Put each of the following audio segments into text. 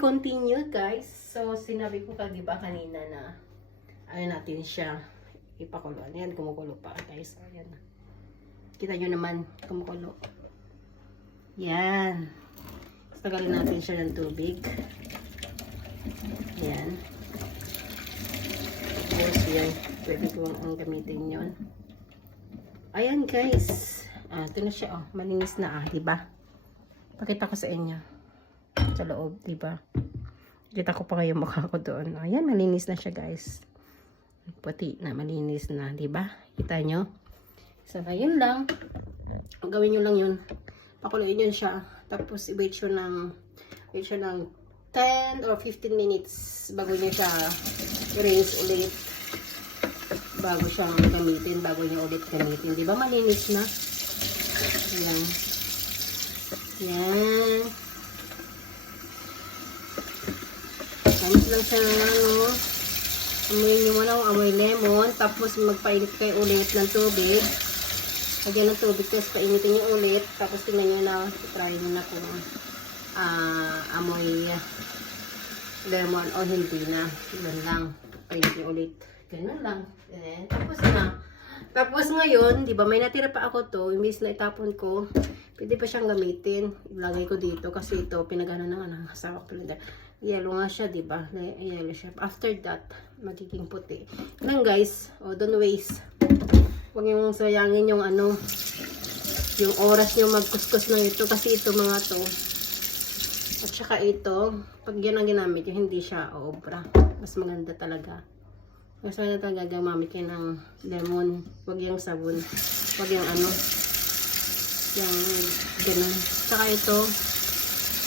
Continue guys. So sinabi ko di ba kanina na ano natin siya ipakulo. Ayan, kumukulo pa guys. Ayan. Kita nyo naman kumukulo. Yan. Tagalin natin siya ng tubig. Yan. Tapos yan. Pwede ko ang gamitin yun. Ayan guys. Ito na siya. Malinis na diba? Pakita ko sa inyo. Sa loob, diba? Kita ko pa kayo mukha ko doon. Ayan, malinis na siya guys. Puti na, malinis na, diba? Kita nyo? So, ayun lang. Gawin nyo lang yun. Pakuluin nyo siya. Tapos, i-wait siya ng 10 or 15 minutes bago nyo siya i-rinse ulit. Bago siyang gamitin, bago nyo ulit gamitin. Diba? Malinis na. Ayan. Yan. Gamit lang siya ng amoy nyo muna kung amoy lemon. Tapos magpainit kayo ulit ng tubig. Lagyan ng tubig. Tapos painitin nyo ulit. Tapos tingnan nyo na. Try nyo na kung amoy lemon o hindi na. Ganun lang. Painit nyo ulit. Ganun lang. Tapos na. Tapos ngayon, di ba may natira pa ako to. Imbis na itapon ko. Pwede pa siyang gamitin. Ilagay ko dito kasi ito pinagano na nga asawa ko. Yellow nga siya, di ba? Yellow siya. After that, magiging puti. Yan guys, don't waste. Huwag yung sayangin yung yung oras nyo magkuskus ng ito kasi ito mga to. At saka ito, pag yan ang ginamit yung hindi siya obra. Mas maganda talaga. Mas maganda talaga gamamit kayo ng lemon. Huwag yung sabon. Huwag yung yung ganun. Saka ito,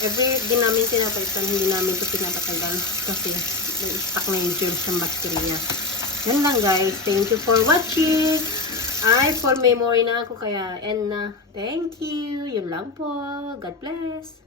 din namin pinapalitan, hindi namin ito pinapatagal kasi may stuck na yung germs ng bacteria. Yan lang guys. Thank you for watching. For memory na ako kaya end na. Thank you. Yun lang po. God bless.